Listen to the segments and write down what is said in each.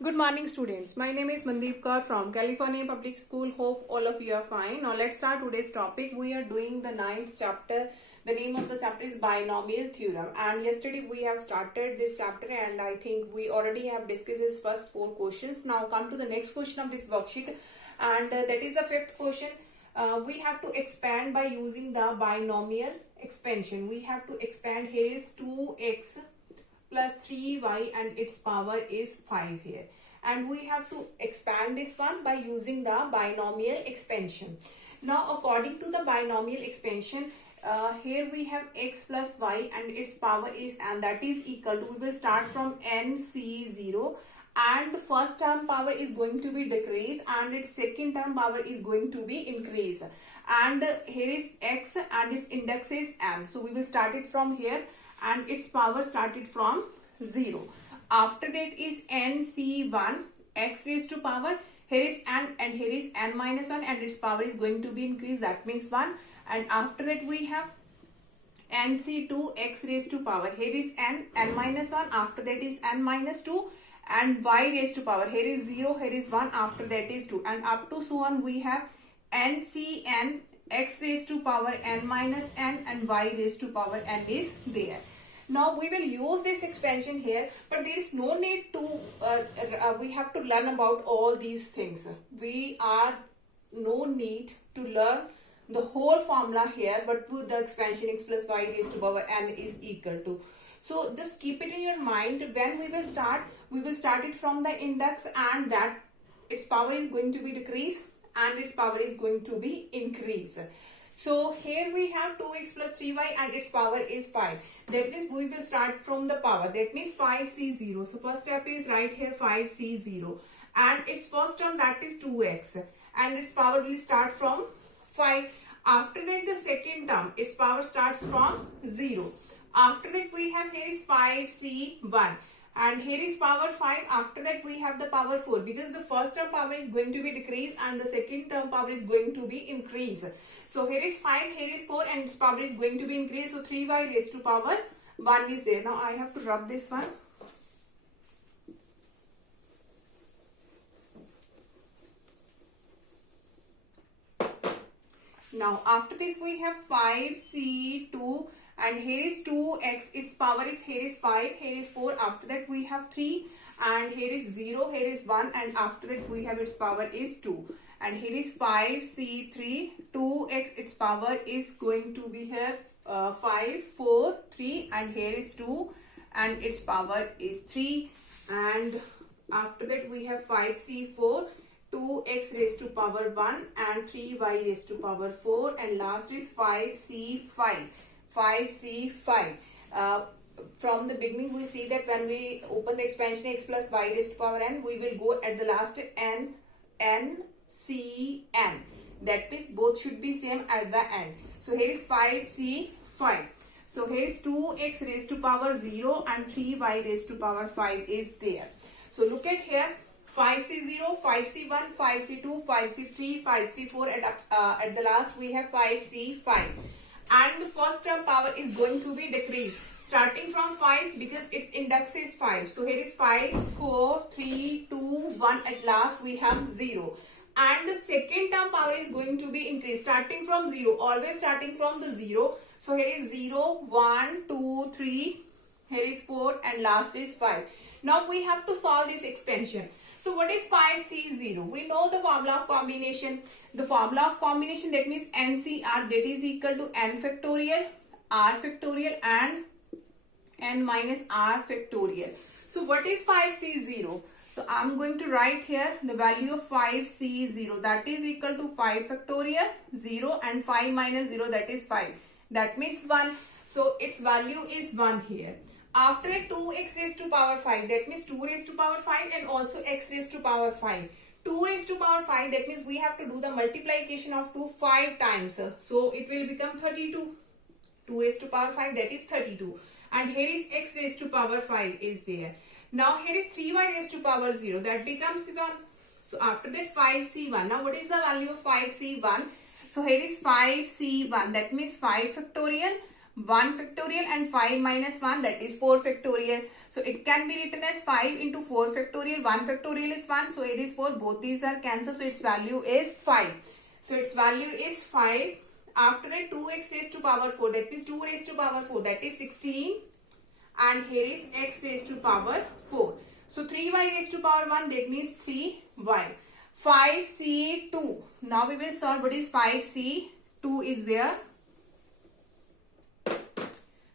Good morning, students. My name is Mandeep Kaur from California Public School. Hope all of you are fine. Now let's start today's topic. We are doing the ninth chapter. The name of the chapter is Binomial Theorem. And yesterday we have started this chapter and I think we already have discussed its first 4 questions. Now come to the next question of this worksheet and that is the fifth question. We have to expand by using the binomial expansion. We have to expand. Here is 2x plus 3y and its power is 5 here, and we have to expand this one by using the binomial expansion. Now according to the binomial expansion, here we have x plus y and its power is, and that is equal to, we will start from nc0, and the first term power is going to be decrease and its second term power is going to be increase, and here is x and its index is m. So we will start it from here and its power started from 0. After that is nc1 x raised to power, here is n and here is n minus 1 and its power is going to be increased, that means 1. And after that we have nc2 x raised to power, here is n minus 1, after that is n minus 2, and y raised to power, here is 0, here is 1, after that is 2, and up to so on we have ncn x raised to power n minus n and y raised to power n is there. Now we will use this expansion here, but there is no need to, we have to learn about all these things. We are no need to learn the whole formula here, but with the expansion x plus y raised to power n is equal to. So just keep it in your mind. When we will start it from the index, and that its power is going to be decrease and its power is going to be increase. So here we have 2x plus 3y and its power is 5. That means we will start from the power. That means 5c0. So first step is right here 5c0. And its first term, that is 2x. And its power will start from 5. After that the second term, its power starts from 0. After that we have, here is 5c1. And here is power 5. After that we have the power 4, because the first term power is going to be decreased and the second term power is going to be increased. So here is 5, here is 4 and its power is going to be increased. So 3y raised to power 1 is there. Now I have to rub this one. Now after this we have 5c2 and here is 2x, its power is, here is 5, here is 4, after that we have 3 and here is 0, here is 1, and after that we have its power is 2. And here is 5c3, 2x, its power is going to be here 5, 4, 3, and here is 2 and its power is 3. And after that we have 5c4, 2x raised to power 1 and 3y raised to power 4, and last is 5c5. 5c5. From the beginning we see that when we open the expansion x plus y raised to power n, we will go at the last n c n. That means both should be same at the end. So here is 5c5. So here is 2x raised to power 0 and 3y raised to power 5 is there. So look at here, 5c0, 5c1, 5c2, 5c3, 5c4, at the last we have 5c5. And the first term power is going to be decreased starting from 5, because its index is 5. So here is 5, 4, 3, 2, 1, at last we have 0. And the second term power is going to be increased starting from 0, always starting from the 0. So here is 0, 1, 2, 3, here is 4, and last is 5. Now we have to solve this expansion. So what is 5c0? We know the formula of combination. The formula of combination, that means NCR, that is equal to n factorial, r factorial, and n minus r factorial. So what is 5c0? So I'm going to write here the value of 5c0, that is equal to 5 factorial, 0, and 5 minus 0, that is 5. That means 1. So its value is 1 here. After it, 2x raised to power 5, that means 2 raised to power 5 and also x raised to power 5. 2 raised to power 5, that means we have to do the multiplication of 2 5 times. So it will become 32. 2 raised to power 5, that is 32. And here is x raised to power 5 is there. Now here is 3y raised to power 0, that becomes 1. So after that 5c1. Now what is the value of 5c1? So here is 5c1, that means 5 factorial, 1 factorial, and 5 minus 1, that is 4 factorial. So it can be written as 5 into 4 factorial. 1 factorial is 1. So it is 4. Both these are cancelled. So its value is 5. So its value is 5. After that 2x raised to power 4. That means 2 raised to power 4. That is 16. And here is x raised to power 4. So 3y raised to power 1. That means 3y. 5c2. Now we will solve what is 5c2 is there.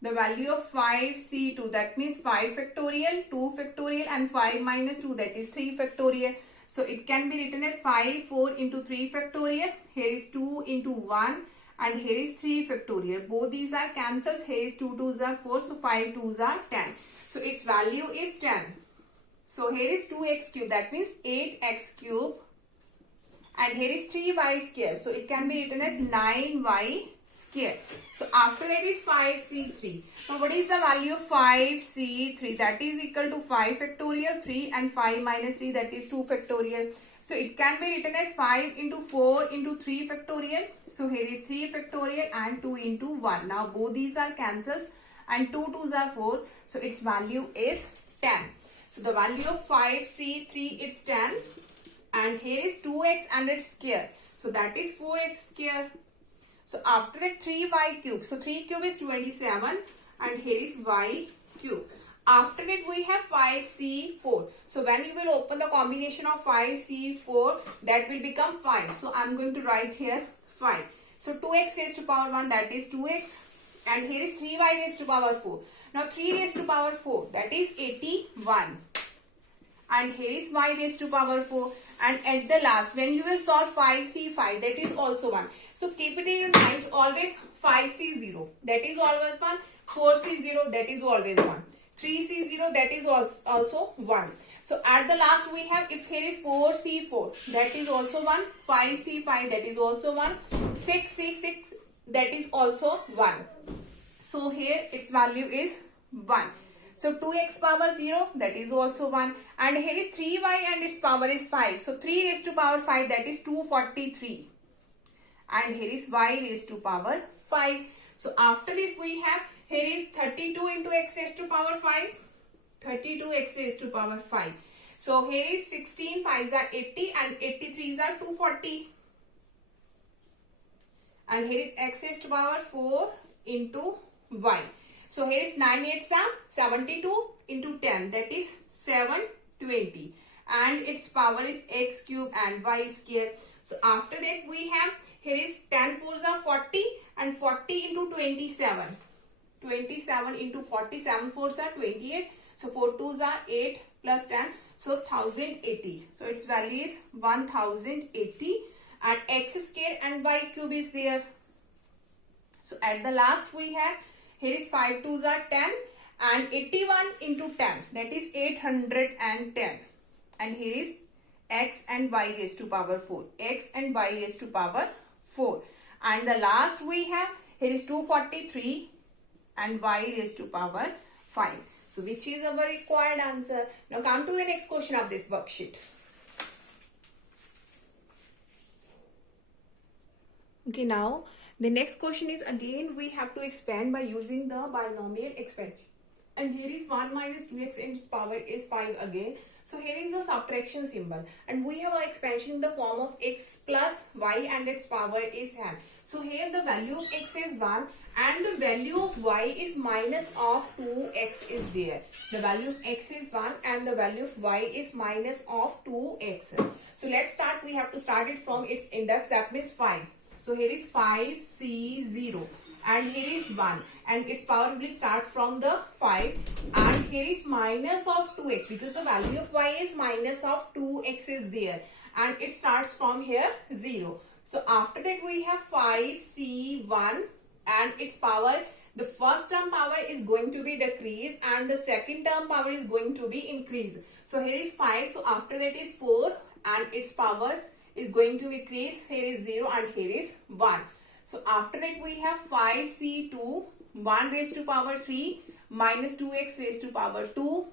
The value of 5c2, that means 5 factorial, 2 factorial and 5 minus 2, that is 3 factorial. So it can be written as 5, 4 into 3 factorial. Here is 2 into 1 and here is 3 factorial. Both these are cancelled. Here is 2 2s are 4, so 5 2s are 10. So its value is 10. So here is 2x cube, that means 8x cube. And here is 3y square. So it can be written as 9y square. So after that is 5c3. Now what is the value of 5c3? That is equal to 5 factorial, 3 and 5 minus 3, that is 2 factorial. So it can be written as 5 into 4 into 3 factorial. So here is 3 factorial and 2 into 1. Now both these are cancelled and 2 2s are 4. So its value is 10. So the value of 5c3 is 10. And here is 2x and its square. So that is 4x square. So after that 3y cube. So 3 cube is 27 and here is y cube. After that we have 5c4. So when you will open the combination of 5c4, that will become 5. So I am going to write here 5. So 2x raised to power 1, that is 2x. And here is 3y raised to power 4. Now 3 raised to power 4, that is 81. And here is y raised to power 4. And at the last, when you will solve 5c5, that is also 1. So keep it in your mind, always 5c0, that is always 1. 4c0, that is always 1. 3c0, that is also 1. So at the last we have, if here is 4c4, that is also 1. 5c5, that is also 1. 6c6, that is also 1. So here its value is 1. So 2x power 0, that is also 1. And here is 3y and its power is 5. So 3 raised to power 5, that is 243. And here is y raised to power 5. So after this we have, here is 32 into x raised to power 5. 32x raised to power 5. So here is 16 5s are 80 and 83s are 240. And here is x raised to power 4 into y. So here is 9 8s are 72 into 10, that is 720. And its power is x cube and y square. So after that we have, here is 10 4s are 40 and 40 into 27. 27 into 40, 7 4s are 28. So 4 2s are 8 plus 10. So 1080. So its value is 1080. And x square and y cube is there. So at the last we have, here is 5 2s are 10 and 81 into 10, that is 810. And here is x and y raised to power 4. X and y raised to power 4. And the last we have, here is 243 and y raised to power 5. So which is our required answer? Now come to the next question of this worksheet. Okay, now the next question is, again we have to expand by using the binomial expansion. And here is 1 minus 2x and its power is 5 again. So here is the subtraction symbol. And we have our expansion in the form of x plus y and its power is n. So here the value of x is 1 and the value of y is minus of 2x is there. The value of x is 1 and the value of y is minus of 2x. So let's start. We have to start it from its index, that means 5. So here is 5c0 and here is 1 and its power will start from the 5 and here is minus of 2x because the value of y is minus of 2x is there and it starts from here 0. So after that we have 5c1 and its power, the first term power is going to be decreased and the second term power is going to be increased. So here is 5, so after that is 4 and its power is going to increase. Here is 0 and here is 1. So after that we have 5c2, 1 raised to power 3 minus 2x raised to power 2.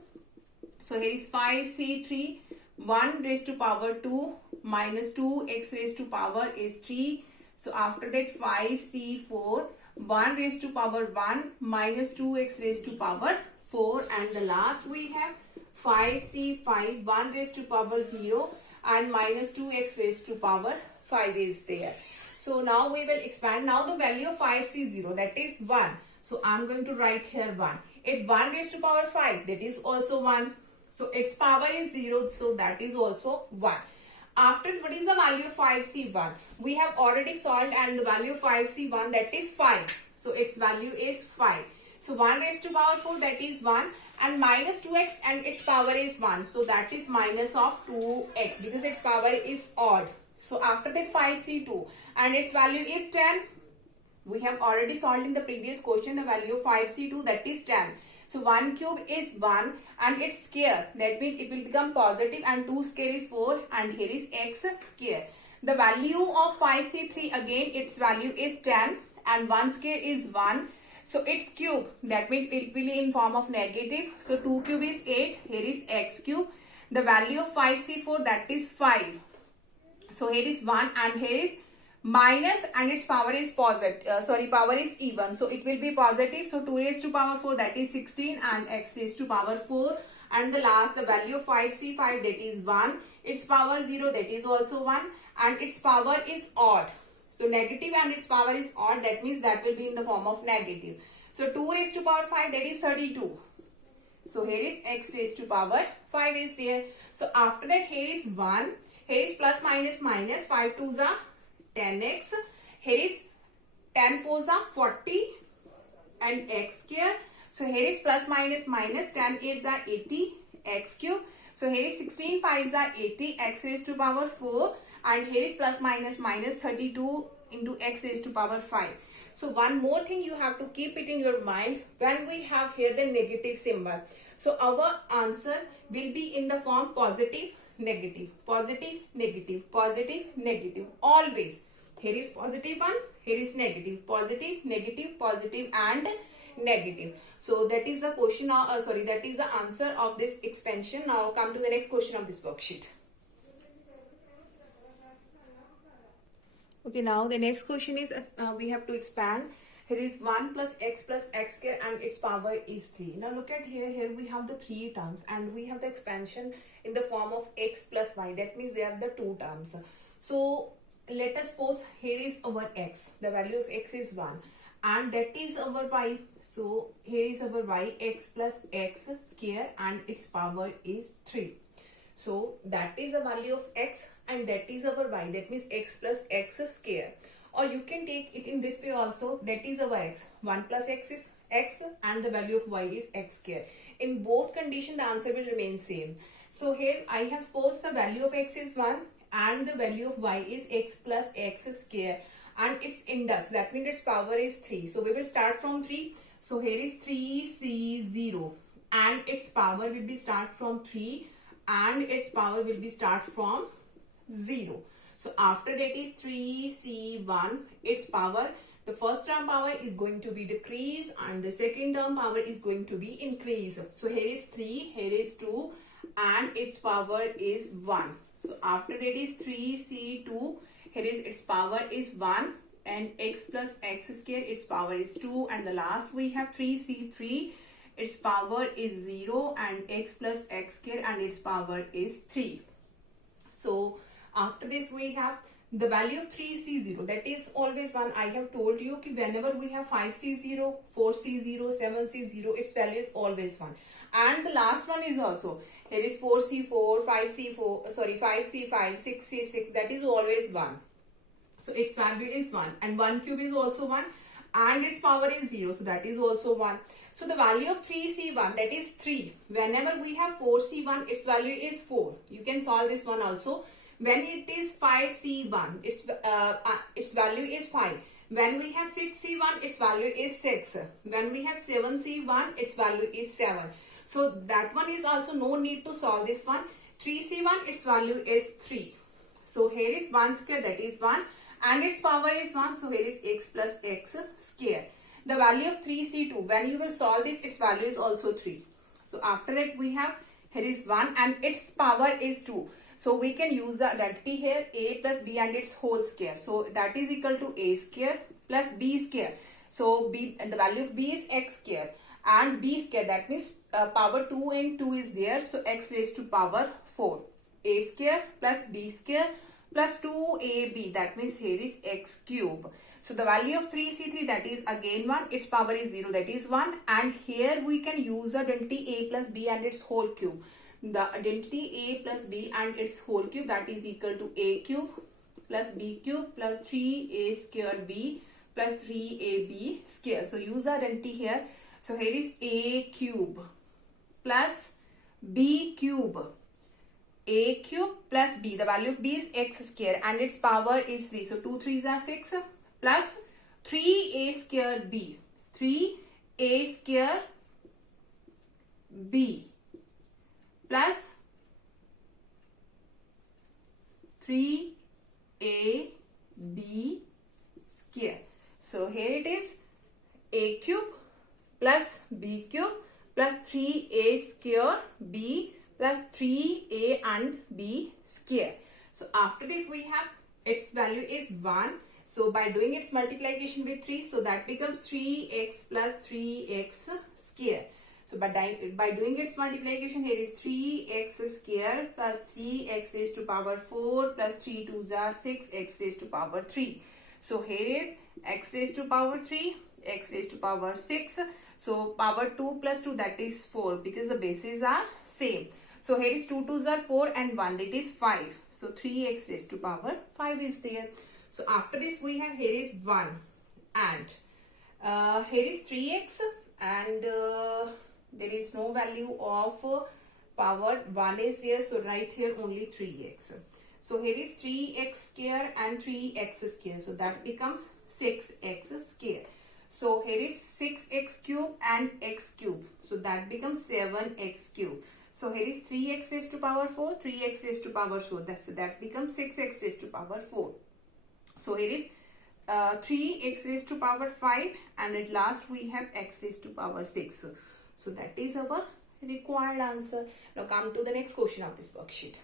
So here is 5c3, 1 raised to power 2 minus 2x raised to power is 3. So after that 5c4, 1 raised to power 1 minus 2x raised to power 4, and the last we have 5c5, 1 raised to power 0 and minus 2x raised to power 5 is there. So now we will expand. Now the value of 5c0, that is 1. So I'm going to write here 1. It's 1 raised to power 5, that is also 1. So its power is 0, so that is also 1. After, what is the value of 5c1? We have already solved, and the value of 5c1, that is 5. So its value is 5. So 1 raised to power 4, that is 1, and minus 2x, and its power is 1. So that is minus of 2x because its power is odd. So after that 5c2, and its value is 10. We have already solved in the previous question the value of 5c2, that is 10. So 1 cube is 1 and its square, that means it will become positive, and 2 square is 4, and here is x square. The value of 5c3, again its value is 10 and 1 square is 1. So its cube, that means it will be in form of negative. So 2 cube is 8, here is x cube. The value of 5c4, that is 5. So here is 1 and here is minus, and its power is positive, power is even, so it will be positive. So 2 raised to power 4, that is 16, and x raised to power 4, and the last, the value of 5c5, that is 1, its power 0, that is also 1, and its power is odd. So negative and its power is odd, that means that will be in the form of negative. So 2 raised to power 5, that is 32. So here is x raised to power 5 is there. So after that, here is 1, here is plus minus minus, 5 2s are 10x, here is 10 4s are 40 and x square. So here is plus minus minus, 10 8s are 80 x cube. So here is 16 5s are 80 x raised to power 4, and here is plus minus minus 32 into x raised to power 5. So one more thing you have to keep it in your mind when we have here the negative symbol. So our answer will be in the form positive, negative, positive, negative, positive, negative. Always. Here is positive 1, here is negative, positive, negative, positive, and negative. So that is the question of, that is the answer of this expansion. Now come to the next question of this worksheet. Okay, now the next question is we have to expand. Here is 1 plus x square and its power is 3. Now look at here. Here we have the 3 terms and we have the expansion in the form of x plus y. That means they are the 2 terms. So let us suppose here is our x. The value of x is 1 and that is our y. So here is our y, x plus x square, and its power is 3. So that is the value of x and that is our y. That means x plus x square. Or you can take it in this way also. That is our x. 1 plus x is x and the value of y is x square. In both conditions the answer will remain same. So here I have supposed the value of x is 1 and the value of y is x plus x square, and its index, that means its power is 3. So we will start from 3. So here is 3c0 and its power will be start from 3 and its power will be start from 0. So after that is 3c1, its power, the first term power is going to be decrease and the second term power is going to be increase. So here is 3, here is 2 and its power is 1. So after that is 3c2, here is its power is 1 and x plus x square, its power is 2, and the last we have 3c3, its power is 0 and x plus x square and its power is 3. So after this we have the value of 3c0, that is always 1. I have told you that whenever we have 5c0, 4c0, 7c0, its value is always 1. And the last one is also, here is 4c4, 5c5, 6c6, that is always 1. So its value is 1 and 1 cube is also 1 and its power is 0. So that is also 1. So the value of 3c1, that is 3. Whenever we have 4c1, its value is 4. You can solve this one also. When it is 5c1, its value is 5. When we have 6c1, its value is 6. When we have 7c1, its value is 7. So that one is also no need to solve this one. 3c1, its value is 3. So here is 1 square, that is 1. And its power is 1. So here is x plus x square. The value of 3c2, when you will solve this, its value is also 3. So after that we have, here is 1 and its power is 2. So we can use the identity here, a plus b and its whole square. So that is equal to a square plus b square. So b, and the value of b is x square and b square, that means power 2 and 2 is there, so x raised to power 4. A square plus b square plus 2ab, that means here is x cube. So the value of 3c3, that is again 1, its power is 0, that is 1, and here we can use the identity a plus b and its whole cube. The identity a plus b and its whole cube, that is equal to a cube plus b cube plus 3a square b plus 3ab square. So use the identity here. So here is a cube plus b cube. A cube plus b, the value of b is x square and its power is 3. So 2 3s are 6 plus 3a square b. 3a square b plus 3ab square. So here it is a cube plus b cube plus 3a square b plus 3a and b square. So after this we have its value is 1. So by doing its multiplication with 3, so that becomes 3x plus 3x square. So by doing its multiplication, here is 3x square plus 3x raised to power 4 plus 3 2s are 6, x raised to power 3. So here is x raised to power 3, x raised to power 6. So power 2 plus 2, that is 4, because the bases are same. So here is 2 2s are 4 and 1, that is 5. So 3x raised to power 5 is there. So after this we have here is 1 and here is 3x and there is no value of power 1 is here. So right here only 3x. So here is 3x square and 3x square. So that becomes 6x square. So here is 6x cube and x cube. So that becomes 7x cube. So here is 3x raised to power 4, 3x raised to power 4. So that becomes 6x raised to power 4. So here is 3x raised to power 5 and at last we have x raised to power 6. So that is our required answer. Now come to the next question of this worksheet.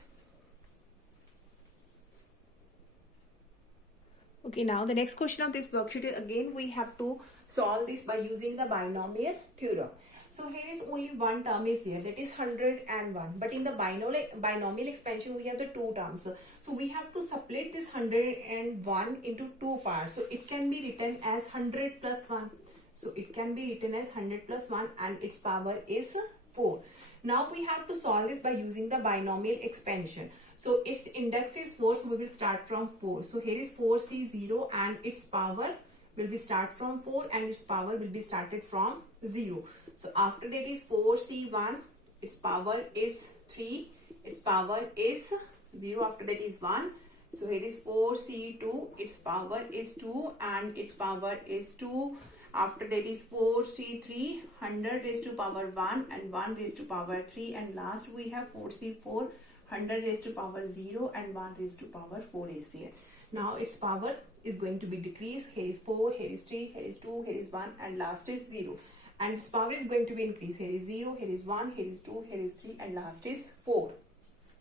Okay, now the next question of this worksheet is again we have to solve this by using the binomial theorem. So here is only one term is there, that is 101. But in the binomial expansion we have the two terms. So we have to split this 101 into two parts. So it can be written as 100 plus 1. So it can be written as 100 plus 1 and its power is 4. Now we have to solve this by using the binomial expansion. So its index is 4, so we will start from 4. So here is 4c0 and its power will be start from 4 and its power will be started from 0. So after that is 4c1, its power is 3, its power is 0, after that is 1. So here is 4c2, its power is 2 and its power is 2. After that is 4c3, 100 raised to power 1 and 1 raised to power 3, and last we have 4c4, 100 raised to power 0 and 1 raised to power 4 is there. Now its power is going to be decreased. Here is 4, here is 3, here is 2, here is 1 and last is 0. And its power is going to be increased. Here is 0, here is 1, here is 2, here is 3 and last is 4.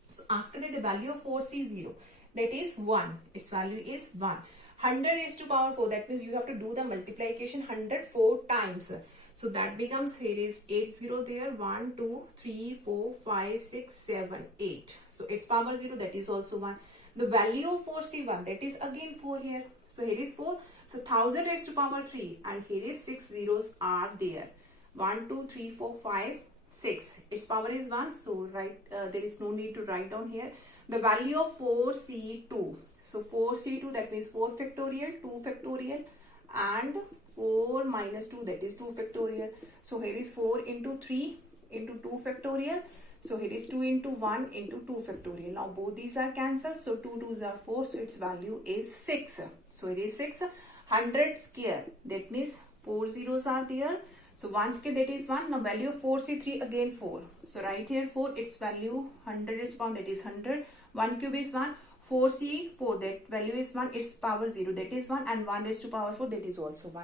So after that the value of 4c0, that is 1. Its value is 1. 100 raised to power 4, that means you have to do the multiplication 104 times. So that becomes, here is 80 there, 1, 2, 3, 4, 5, 6, 7, 8. So its power 0, that is also 1. The value of 4c1, that is again 4 here. So here is 4. So 1000 raised to power 3 and here is 6 zeros are there. 1, 2, 3, 4, 5, 6. Its power is 1. So there is no need to write down here. The value of 4c2. So 4c2, that means 4 factorial, 2 factorial and 4 minus 2, that is 2 factorial. So here is 4 into 3 into 2 factorial. So here is 2 into 1 into 2 factorial. Now both these are cancelled. So 2 2s are 4. So its value is 6. So it is 6. 100 square. That means 4 zeros are there. So 1 square, that is 1. Now value of 4c3 again 4. So right here 4. Its value 100 is found. That is 100. 1 cube is 1. 4c4. That value is 1. Its power 0. That is 1. And 1 raised to power 4. That is also 1.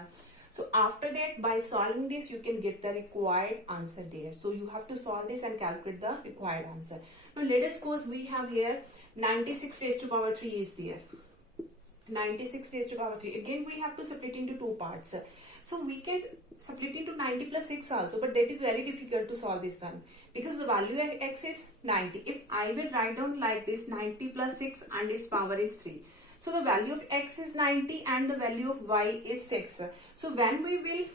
So after that, by solving this, you can get the required answer there. So you have to solve this and calculate the required answer. Now let us suppose we have here 96 raised to power 3 is there. 96 raised to power 3. Again, we have to split into two parts. So we can split into 90 plus 6 also, but that is very difficult to solve this one because the value of x is 90. If I will write down like this, 90 plus 6 and its power is 3. So the value of x is 90 and the value of y is 6. So when we will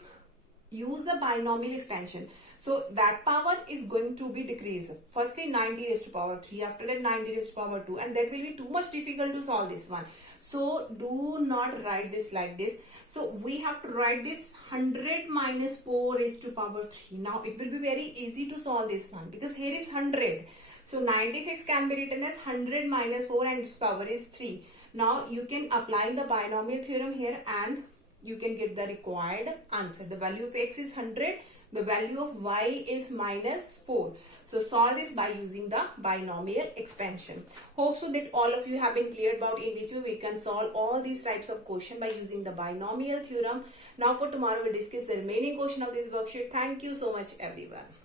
use the binomial expansion, so that power is going to be decreased. Firstly 90 raised to power 3, after that 90 raised to power 2, and that will be too much difficult to solve this one. So do not write this like this. So we have to write this 100 minus 4 raised to power 3. Now it will be very easy to solve this one because here is 100. So 96 can be written as 100 minus 4 and its power is 3. Now you can apply the binomial theorem here and you can get the required answer. The value of x is 100. The value of y is minus 4. So solve this by using the binomial expansion. Hope so that all of you have been clear about in which way we can solve all these types of question by using the binomial theorem. Now for tomorrow we discuss the remaining question of this worksheet. Thank you so much everyone.